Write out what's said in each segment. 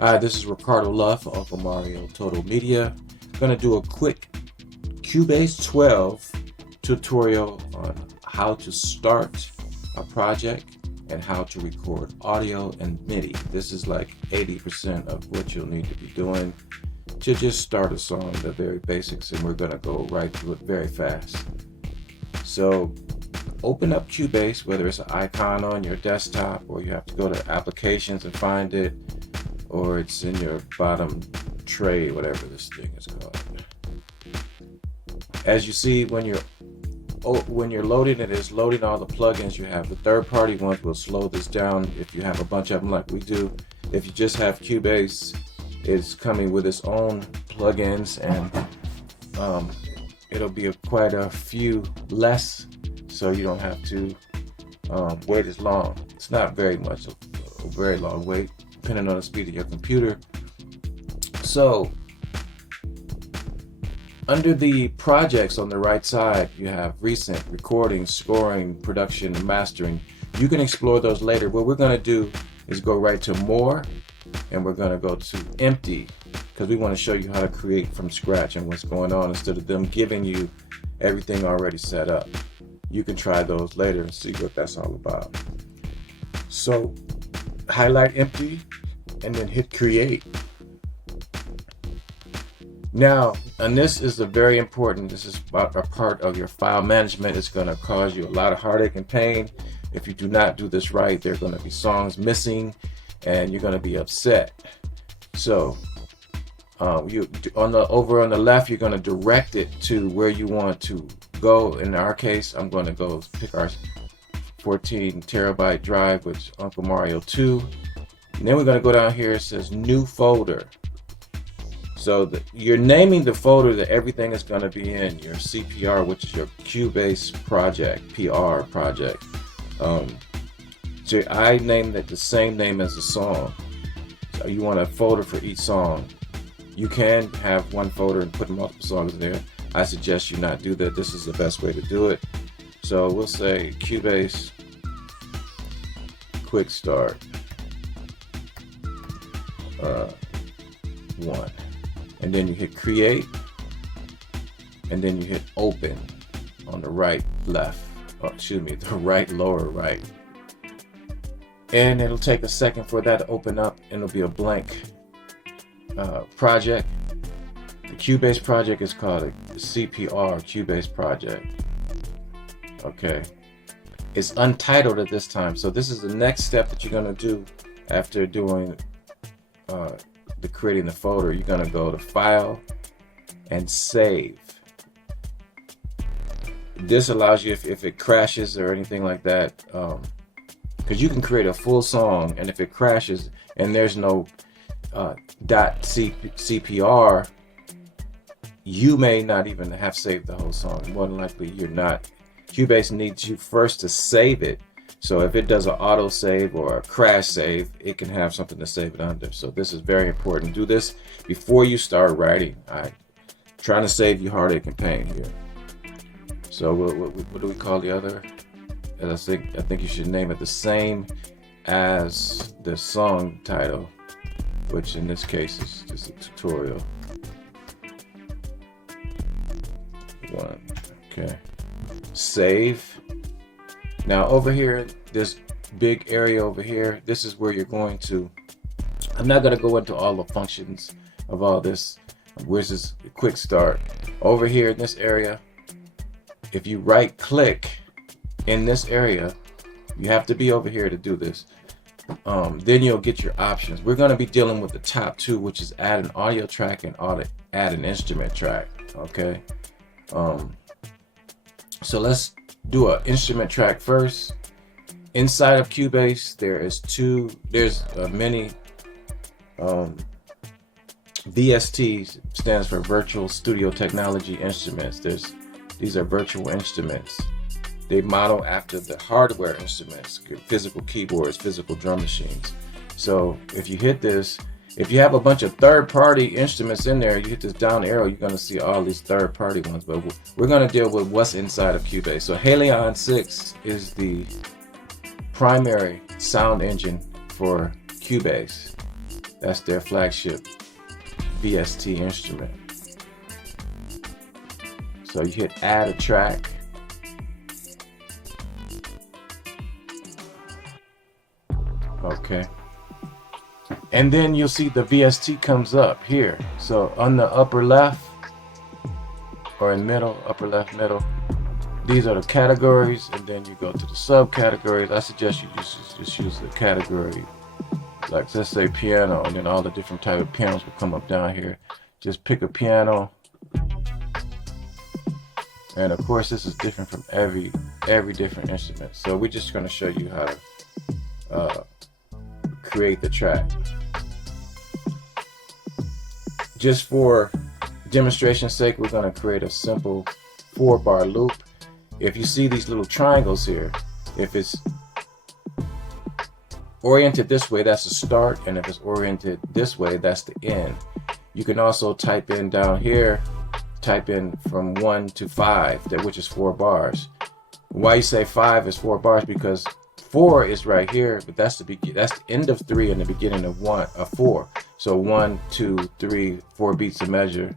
Hi, this is Ricardo Love for Uncle Mario Total Media. Gonna do a quick Cubase 12 tutorial on how to start a project and how to record audio and MIDI. This is like 80% of what you'll need to be doing to just start a song, the very basics, and we're gonna go right through it very fast. So open up Cubase, whether it's an icon on your desktop or you have to go to applications and find it, or it's in your bottom tray, whatever this thing is called. As you see, when you're loading it, it's loading all the plugins you have. The third-party ones will slow this down if you have a bunch of them like we do. If you just have Cubase, it's coming with its own plugins, and it'll be quite a few less, so you don't have to wait as long. It's not very much, a very long wait, depending on the speed of your computer. So under the projects on the right side, you have recent, recording, scoring, production, and mastering. You can explore those later. What we're going to do is go right to more, and we're going to go to empty, because we want to show you how to create from scratch and what's going on instead of them giving you everything already set up. You can try those later and see what that's all about. So highlight empty and then hit create. Now, and this is a very important, this is a part of your file management. It's going to cause you a lot of heartache and pain. If you do not do this right, there are going to be songs missing and you're going to be upset. So over on the left, you're going to direct it to where you want to go. In our case, I'm going to go pick our 14 terabyte drive with Uncle Mario 2. And then we're going to go down here. It says new folder. So you're naming the folder that everything is going to be in, your CPR, which is your Cubase project, PR project. So I named it the same name as the song. So you want a folder for each song. You can have one folder and put multiple songs there. I suggest you not do that. This is the best way to do it. So we'll say Cubase Quick Start 1. And then you hit create, and then you hit open on the right the right lower right. And it'll take a second for that to open up, and it'll be a blank project. The Cubase project is called a CPR Cubase project. Okay. It's untitled at this time, so this is the next step that you're going to do after doing creating the folder. You're going to go to File and Save. This allows you, if it crashes or anything like that, because you can create a full song, and if it crashes and there's no .cpr, you may not even have saved the whole song. More than likely you're not. Cubase needs you first to save it. So if it does an auto save or a crash save, it can have something to save it under. So this is very important. Do this before you start writing. I'm trying to save you heartache and pain here. So what do we call the other? And I think you should name it the same as the song title, which in this case is just a tutorial. 1. Okay. Save. Now over here, this big area over here, this is where you're going to, I'm not going to go into all the functions of all this, which is a quick start. Over here in this area, if you right click in this area, you have to be over here to do this. Then you'll get your options. We're going to be dealing with the top two, which is add an audio track and add an instrument track. Okay. So let's do an instrument track first. Inside of Cubase, there's many VSTs, stands for Virtual Studio Technology Instruments. These are virtual instruments. They model after the hardware instruments, physical keyboards, physical drum machines. So if you hit this, if you have a bunch of third-party instruments in there, you hit this down arrow, you're going to see all these third-party ones. But we're going to deal with what's inside of Cubase. So Halion 6 is the primary sound engine for Cubase. That's their flagship VST instrument. So you hit add a track. Okay. And then you'll see the VST comes up here. So on the upper left, or in middle, upper left, middle, these are the categories, and then you go to the subcategories. I suggest you just use the category, like let's say piano, and then all the different type of pianos will come up down here. Just pick a piano, and of course this is different from every different instrument. So we're just going to show you how to create the track. Just for demonstration's sake, we're going to create a simple 4-bar loop. If you see these little triangles here, if it's oriented this way, that's the start, and if it's oriented this way, that's the end. You can also type in down here, type in from 1 to 5, which is 4 bars. Why you say 5 is 4 bars? Because 4 is right here, but that's the end of 3 and the beginning of 4. So 1, 2, 3, 4 beats a measure,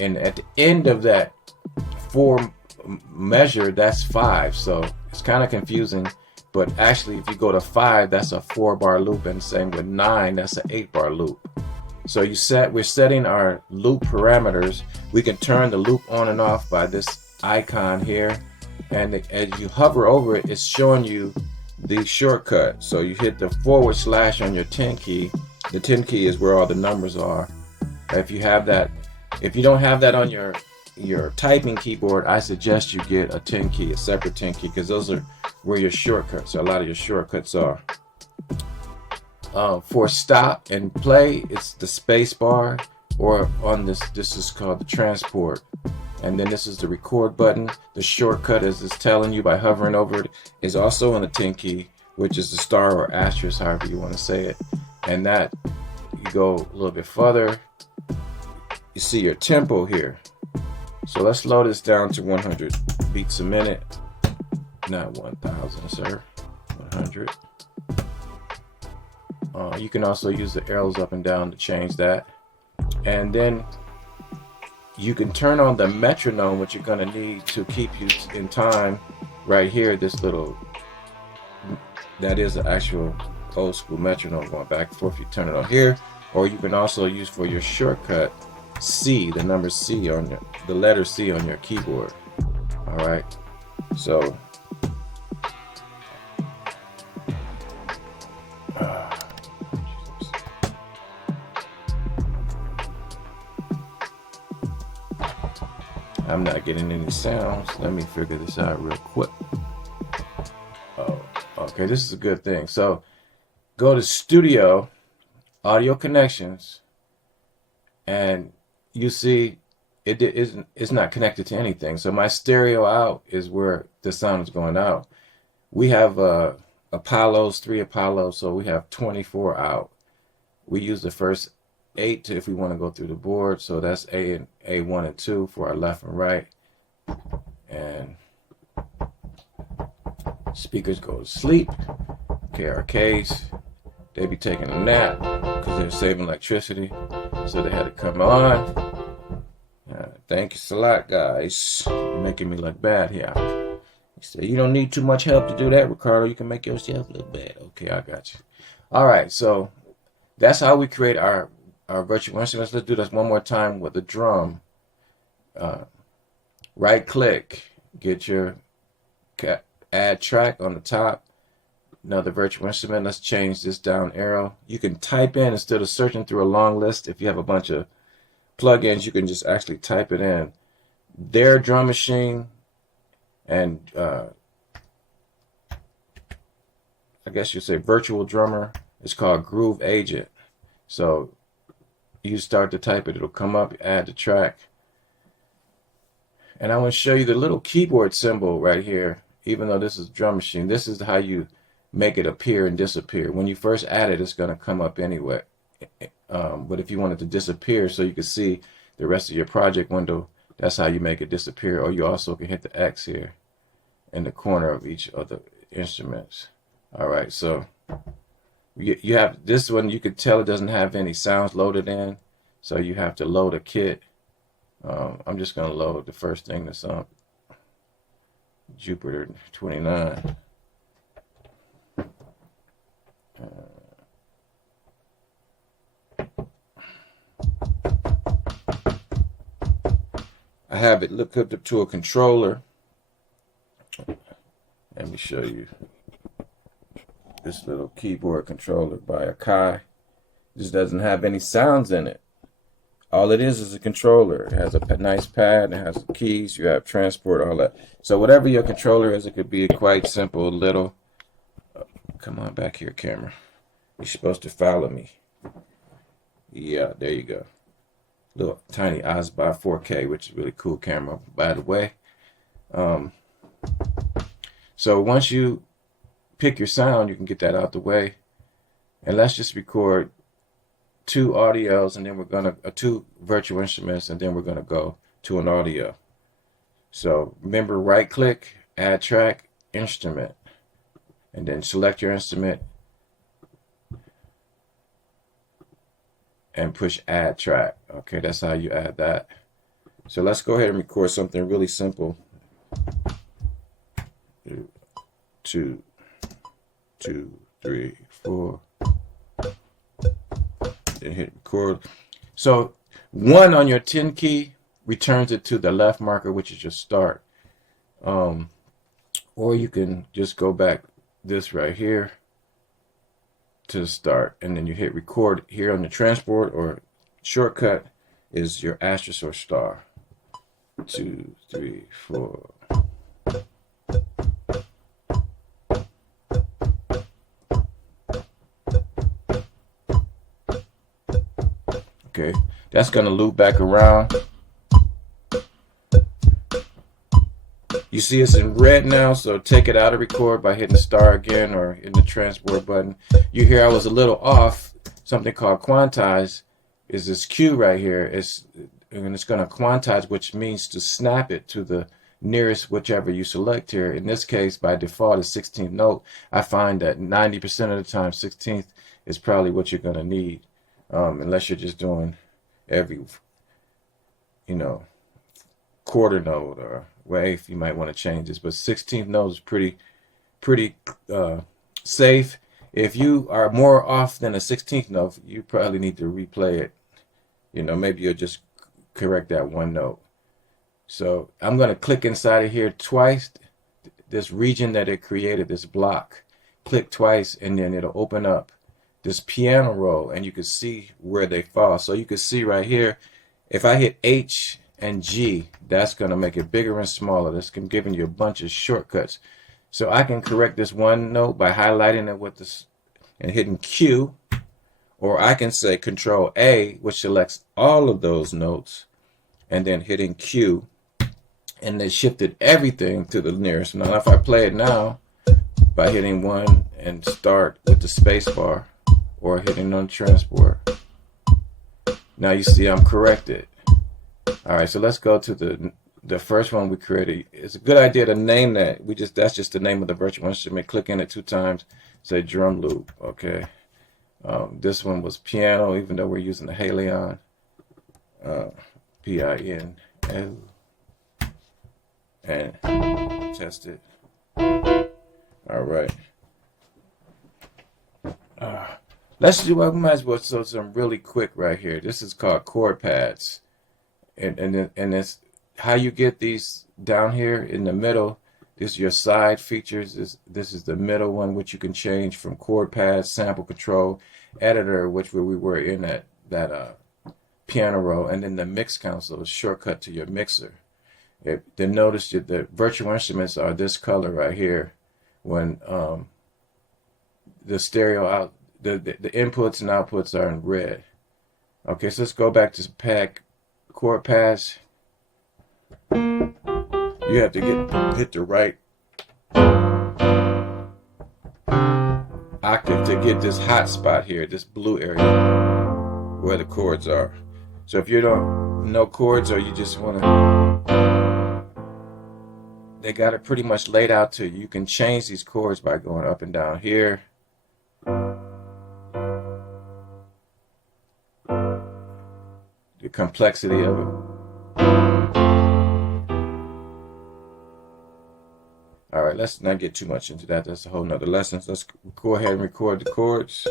and at the end of that 4 measure, that's 5. So it's kind of confusing, but actually if you go to 5, that's a 4-bar loop, and same with 9, that's an 8-bar loop. So we're setting our loop parameters. We can turn the loop on and off by this icon here, and as you hover over it, it's showing you the shortcut. So you hit the / on your 10 key. The 10 key is where all the numbers are. If you have that, if you don't have that on your typing keyboard, I suggest you get a 10 key, a separate 10 key, because those are where your shortcuts, a lot of your shortcuts are. For stop and play, it's the space bar, or on this is called the transport. And then this is the record button. The shortcut, as it's telling you by hovering over it, is also on the 10 key, which is the star or asterisk, however you want to say it. And that, you go a little bit further, you see your tempo here. So let's slow this down to 100 beats a minute. Not 1,000, sir. 100. You can also use the arrows up and down to change that. And then you can turn on the metronome, which you're going to need to keep you in time. Right here, this little, that is an actual old school metronome going back and forth. You turn it on here, or you can also use for your shortcut C, the number C on the letter C on your keyboard. All right, so I'm not getting any sounds. Let me figure this out real quick. Oh, okay, this is a good thing. So go to Studio, Audio Connections, and you see it's not connected to anything. So my stereo out is where the sound is going out. We have 3 Apollos, so we have 24 out. We use the first 8 if we want to go through the board. So that's A1 and 2 for our left and right. And speakers go to sleep. Okay, arcades, they be taking a nap because they're saving electricity, so they had to come on. Thank you a lot, guys. You're making me look bad here. He said, you don't need too much help to do that, Ricardo. You can make yourself look bad. Okay, I got you. All right, so that's how we create our virtual instruments. Let's do this one more time with the drum. Right click, get your add track on the top. Another virtual instrument. Let's change this down arrow. You can type in instead of searching through a long list. If you have a bunch of plugins, you can just actually type it in. Their drum machine, and I guess you say virtual drummer. It's called Groove Agent. So you start to type it, it'll come up, add the track. And I want to show you the little keyboard symbol right here. Even though this is drum machine, this is how you make it appear and disappear. When you first add it, it's going to come up anyway. But if you want it to disappear so you can see the rest of your project window, that's how you make it disappear. Or you also can hit the X here in the corner of each of the instruments. All right, so You have this one, you could tell it doesn't have any sounds loaded in, so you have to load a kit. I'm just going to load the first thing that's on Jupiter 29. I have it hooked up to a controller. Let me show you this little keyboard controller by Akai. This doesn't have any sounds in it. All it is a controller. It has a nice pad, it has keys, you have transport, all that. So whatever your controller is, it could be quite simple, little. Come on back here, camera. You're supposed to follow me. Yeah, there you go. Little tiny Osby 4K, which is really cool camera, by the way. So once you pick your sound, you can get that out the way. And let's just record 2 audios, and then we're gonna 2 virtual instruments, and then we're gonna go to an audio. So remember, right click, add track, instrument, and then select your instrument and push add track. Okay, that's how you add that. So let's go ahead and record something really simple. 2, 2, 3, 4. Then hit record. So 1 on your 10 key returns it to the left marker, which is your start. Or you can just go back this right here to start, and then you hit record here on the transport, or shortcut is your asterisk or star. 2, 3, 4. Okay, that's going to loop back around. You see it's in red now, so take it out of record by hitting star again, or in the transport button. You hear I was a little off. Something called quantize is this Q right here. And it's going to quantize, which means to snap it to the nearest whichever you select here. In this case, by default, is 16th note. I find that 90% of the time, 16th is probably what you're going to need. Unless you're just doing every, quarter note or eighth, you might want to change this. But 16th note is pretty safe. If you are more off than a 16th note, you probably need to replay it. Maybe you'll just correct that one note. So I'm going to click inside of here twice. This region that it created, this block, click twice, and then it'll open up this piano roll, and you can see where they fall. So you can see right here, if I hit H and G, that's going to make it bigger and smaller. That's giving you a bunch of shortcuts. So I can correct this one note by highlighting it with this and hitting Q, or I can say Control A, which selects all of those notes, and then hitting Q, and they shifted everything to the nearest. Now if I play it now by hitting 1 and start with the space bar, or hitting on transport, now you see I'm corrected. Alright, so let's go to the first one we created. It's a good idea to name that. That's just the name of the virtual instrument. Click in it 2 times, say drum loop. Okay. This one was piano, even though we're using the Halion. P-I-N-O. And test it. Alright. Let's do, we might as well do some really quick right here. This is called chord pads. And it's how you get these down here in the middle. This is your side features. This is the middle one, which you can change from chord pads, sample control, editor, which we were in that piano roll, and then the mix console is shortcut to your mixer. Then notice that the virtual instruments are this color right here. When the stereo out, the inputs and outputs are in red. Okay, so let's go back to chord pads. You have to hit the right octave to get this hot spot here, this blue area where the chords are. So if you don't know chords, or you just want to, they got it pretty much laid out to you. You can change these chords by going up and down here. complexity of it. All right, let's not get too much into that. That's a whole nother lesson. So let's go ahead and record the chords.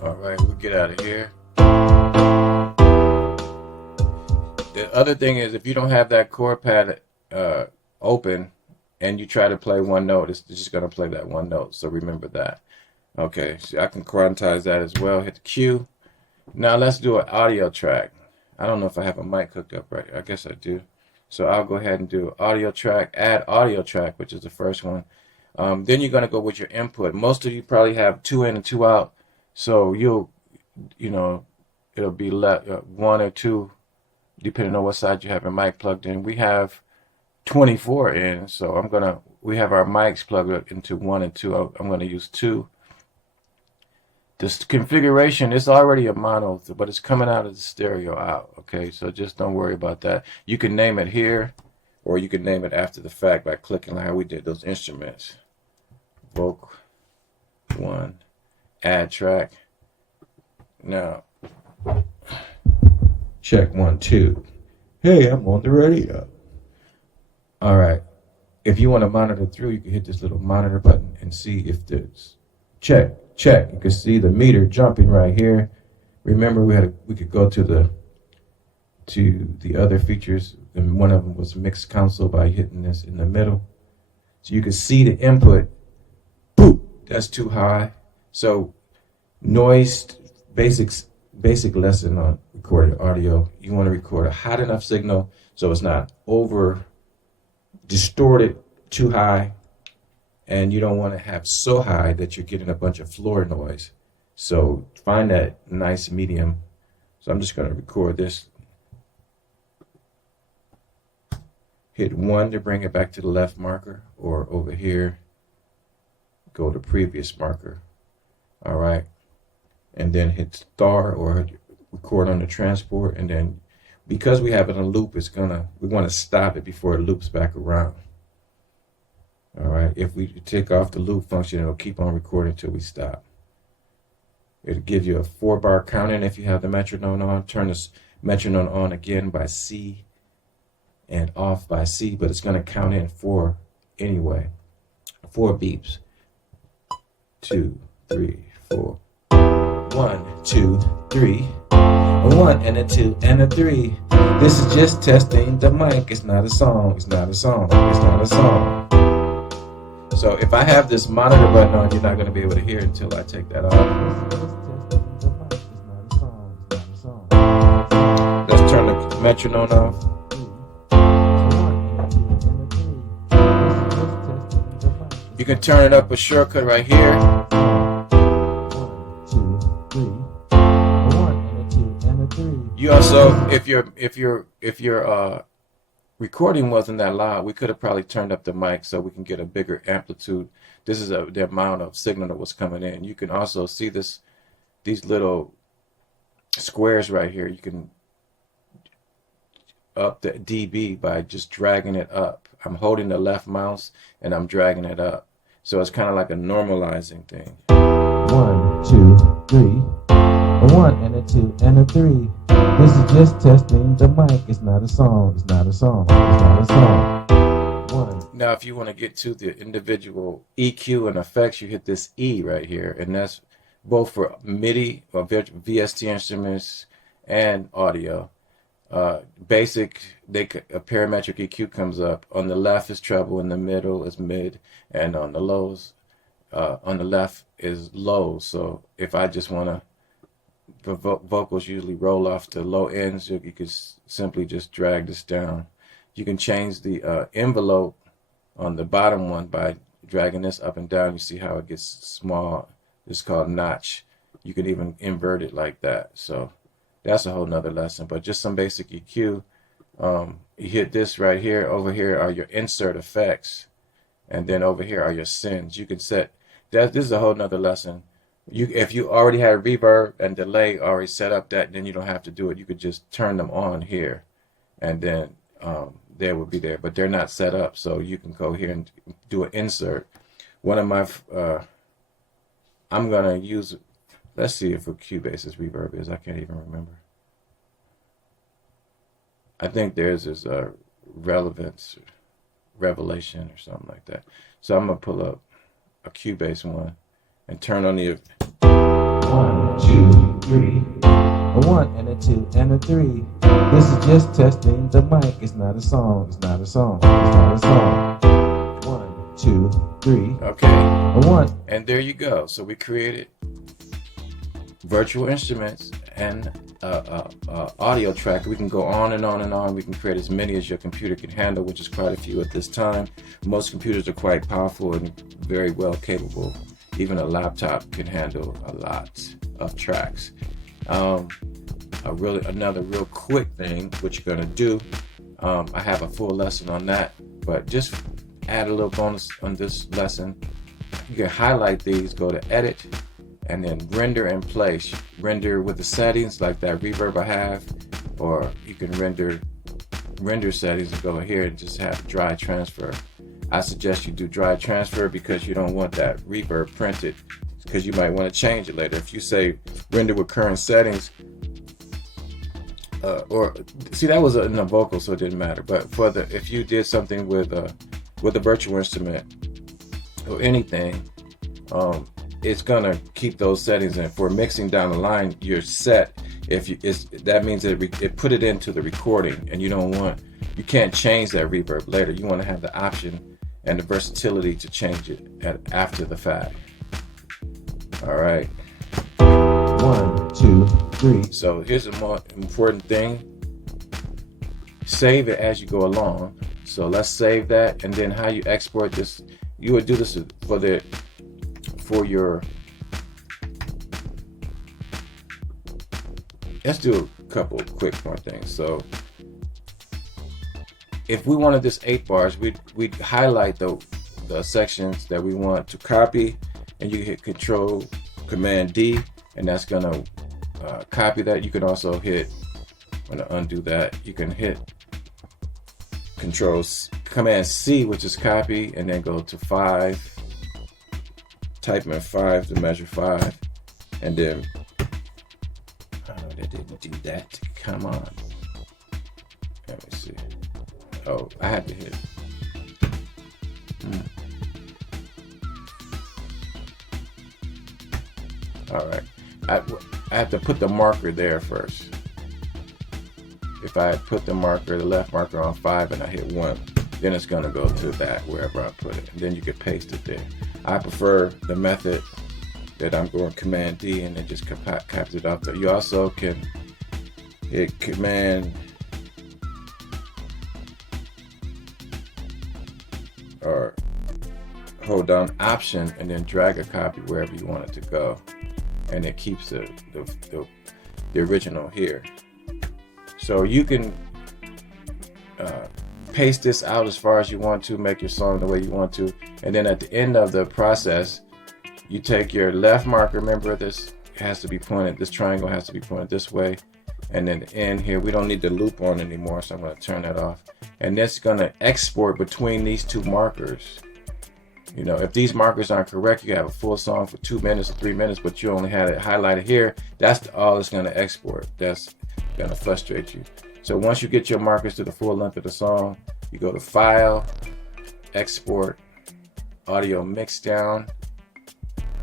All right, we'll get out of here. The other thing is, if you don't have that chord pad open and you try to play one note, it's just going to play that one note. So remember that. Okay, so I can quantize that as well. Hit the Q. Now let's do an audio track. I don't know if I have a mic hooked up right. I guess I do. So I'll go ahead and do audio track, add audio track, which is the first one. Then you're going to go with your input. Most of you probably have 2 in and 2 out. So it'll be left 1 or 2, depending on what side you have your mic plugged in. We have 24 in, so we have our mics plugged into 1 and 2. I'm gonna use 2. This configuration is already a mono, but it's coming out of the stereo out. Okay, so just don't worry about that. You can name it here, or you can name it after the fact by clicking like how we did those instruments. Vocal 1, add track. Now, check 1, 2. Hey, I'm on the radio. All right. If you want to monitor through, you can hit this little monitor button and see if there's check. You can see the meter jumping right here. Remember, we could go to the other features, and one of them was mix console by hitting this in the middle. So you can see the input. Boop, that's too high. So noise, basic lesson on recording audio. You want to record a hot enough signal so it's not over distorted too high, and you don't want to have so high that you're getting a bunch of floor noise. So find that nice medium. So I'm just going to record this. Hit 1 to bring it back to the left marker, or over here, go to previous marker. All right. And then hit star or record on the transport, and then because we have it in a loop, we want to stop it before it loops back around. All right. If we take off the loop function, it'll keep on recording until we stop. It'll give you a 4-bar counting if you have the metronome on. Turn this metronome on again by C and off by C, but it's going to count in 4 anyway. 4 beeps. 2, 3, 4. 1, 2, 3. A 1 and a 2 and a 3. This is just testing the mic. It's not a song. It's not a song. It's not a song. So if I have this monitor button on, you're not going to be able to hear it until I take that off. Let's turn the metronome off. You can turn it up with shortcut right here. 1, 2, 3. 1 and a 2 and a 3. You also, if your recording wasn't that loud, we could have probably turned up the mic so we can get a bigger amplitude. This is the amount of signal that was coming in. You can also see these little squares right here. You can up the dB by just dragging it up. I'm holding the left mouse and I'm dragging it up. So it's kind of like a normalizing thing. 1, 2, 3. A 1 and a 2 and a 3. This is just testing the mic. It's not a song. It's not a song. It's not a song. 1. Now, if you want to get to the individual EQ and effects, you hit this E right here, and that's both for MIDI or VST instruments and audio. Basic, a parametric EQ comes up. On the left is treble, in the middle is mid, and on the lows, on the left is low. So if I just want to, vocals usually roll off to low ends, you could simply just drag this down. You can change the envelope on the bottom one by dragging this up and down. You see how it gets small. It's called notch. You can even invert it like that. So that's a whole nother lesson, but just some basic EQ. You hit this right here. Over here are your insert effects, and then over here are your sends. You can set that. This is a whole nother lesson. If you already had reverb and delay already set up, that then you don't have to do it. You could just turn them on here, and then they will be there. But they're not set up, so you can go here and do an insert. One of my I'm gonna use. Let's see if a Cubase's reverb is. I can't even remember. I think theirs is a relevance, revelation, or something like that. So I'm gonna pull up a Cubase one and turn on the 1, 2, 3. A 1 and a 2 and a 3. This is just testing the mic. It's not a song. It's not a song. It's not a song. 1, 2, 3. Okay. A 1. And there you go. So we created virtual instruments and audio track. We can go on and on and on. We can create as many as your computer can handle, which is quite a few at this time. Most computers are quite powerful and very well capable. Even a laptop can handle a lot of tracks. Another real quick thing, what you're gonna do, I have a full lesson on that, but just add a little bonus on this lesson. You can highlight these, go to edit, and then render and place. Render with the settings like that reverb I have, or you can render settings and go here and just have dry transfer. I suggest you do dry transfer because you don't want that reverb printed, because you might want to change it later. If you say render with current settings, or see, that was in the vocal, so it didn't matter. But if you did something with a virtual instrument or anything, it's gonna keep those settings in. For mixing down the line, you're set. That means that it put it into the recording, and you can't change that reverb later. You want to have the option and the versatility to change it after the fact. All right. 1, 2, 3. So here's a more important thing. Save it as you go along. So let's save that, and then how you export this. You would do this for your. Let's do a couple quick more things. So if we wanted this 8 bars, we'd highlight the sections that we want to copy, and you hit Control Command D, and that's gonna copy that. You can also hit, I'm gonna undo that. You can hit Command C, which is copy, and then go to 5. Type in 5 to measure 5, and then that didn't do that. Come on. Let me see. Oh, I had to hit. All right. I have to put the marker there first. If I put the left marker on 5 and I hit 1, then it's gonna go to that wherever I put it. And then you can paste it there. I prefer the method that I'm going Command D and then just copy it off there. You also can hit Command or hold down Option and then drag a copy wherever you want it to go, and it keeps the original here. So you can paste this out as far as you want to, make your song the way you want to, and then at the end of the process, you take your left marker. Remember, this has to be pointed. This triangle has to be pointed this way, and then the end here. We don't need the loop on anymore, so I'm going to turn that off. And that's going to export between these 2 markers. You know, if these markers aren't correct, you have a full song for 2 minutes or 3 minutes, but you only had it highlighted here. That's all it's going to export. That's going to frustrate you. So once you get your markers to the full length of the song, you go to File, Export, Audio Mixdown,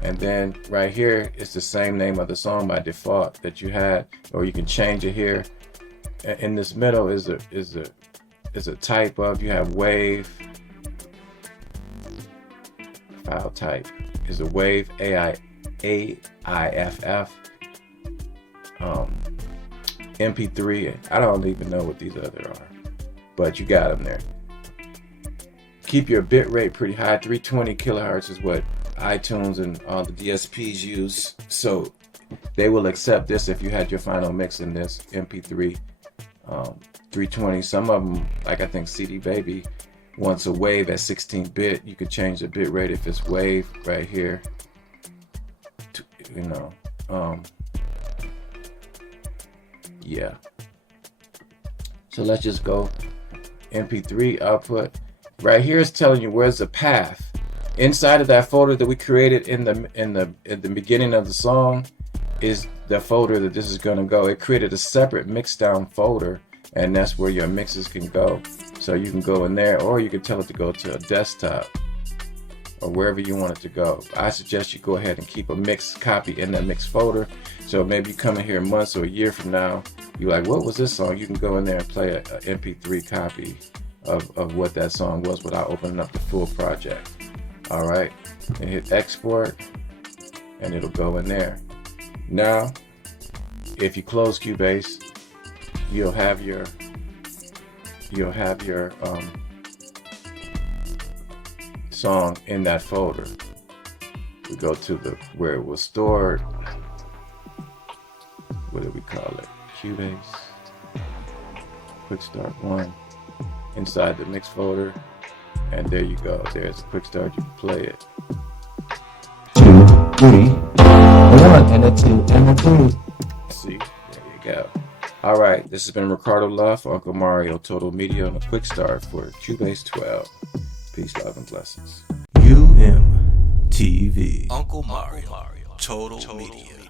and then right here it's the same name of the song by default that you had, or you can change it here. In this middle is a type of, you have wave. File type is a wave, AIFF, MP3. I don't even know what these other are, but you got them there. Keep your bit rate pretty high. 320 kilohertz is what iTunes and all the DSPs use, so they will accept this if you had your final mix in this MP3. 320. Some of them, like I think CD Baby, wants a wave at 16-bit. You could change the bit rate if it's wave right here. you know. Yeah. So let's just go MP3 output. Right here is telling you where's the path. Inside of that folder that we created in the beginning of the song is the folder that this is going to go. It created a separate mix down folder, and that's where your mixes can go. So you can go in there, or you can tell it to go to a desktop or wherever you want it to go. I suggest you go ahead and keep a mix copy in that mix folder. So maybe you come in here months or a year from now, you're like, what was this song? You can go in there and play a MP3 copy of what that song was without opening up the full project. All right, and hit export, and it'll go in there. Now, if you close Cubase, you'll have your song in that folder. We go to where it was stored. What do we call it? Cubase. Quick Start 1 inside the mix folder, and there you go. There's a quick start. You can play it. 2, 3, 1, and a 2, and a 3. See, there you go. All right, this has been Ricardo Love for Uncle Mario Total Media on a quick start for Cubase 12. Peace, love, and blessings. UMTV. Uncle Mario Total Media.